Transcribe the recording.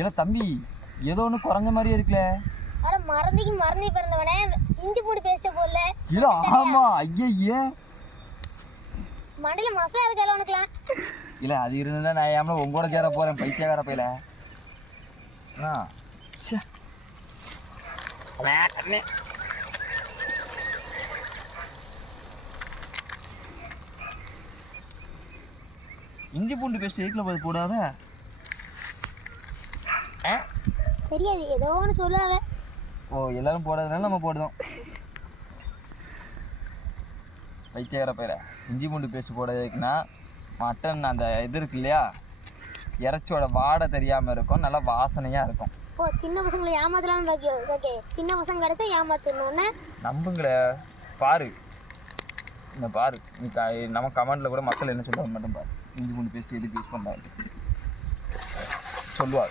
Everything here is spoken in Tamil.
இல்லை தம்பி ஏதோ ஒன்று குறைஞ்ச மாதிரியே இருக்குல்ல. அட மறந்தி பிறந்தவனே இஞ்சி பூண்டு பேஸ்ட் போடல. இல்லை ஆமா ஐயே மண்டையில மசாலா இருக்காது உனக்குலாம். இல்லை அது இருந்தால் நான் ஏன் உங்களோட சேர போகிறேன் பைத்திய வேற போயில. இஞ்சி பூண்டு பேஸ்ட் எதுக்குள்ள போது போடாத தெரியாது ஏதோ ஒன்று சொல்லாத. ஓ எல்லாரும் போடாதனால நம்ம போடுதோம். பைத்திய வேற போயில. இஞ்சி பூண்டு பேஸ்ட் போடுறதுக்குன்னா மட்டன் அந்த இது இருக்கு இல்லையா, இறைச்சியோட வாடை தெரியாமல் இருக்கும், நல்லா வாசனையாக இருக்கும். ஓ சின்ன பசங்களை ஏமாத்தலாம்னு ஓகே. சின்ன பசங்க கிடைச்சா ஏமாத்தணும்னு நம்புங்களே. பாரு இந்த பாரு நீ நம்ம கமெண்ட்ல கூட மக்கள் என்ன சொல்லுவாங்க மட்டும் பாரு. இஞ்சி பூண்டு பேஸ்ட் எதுக்கு யூஸ் பண்ணுறாங்க சொல்லுவார்.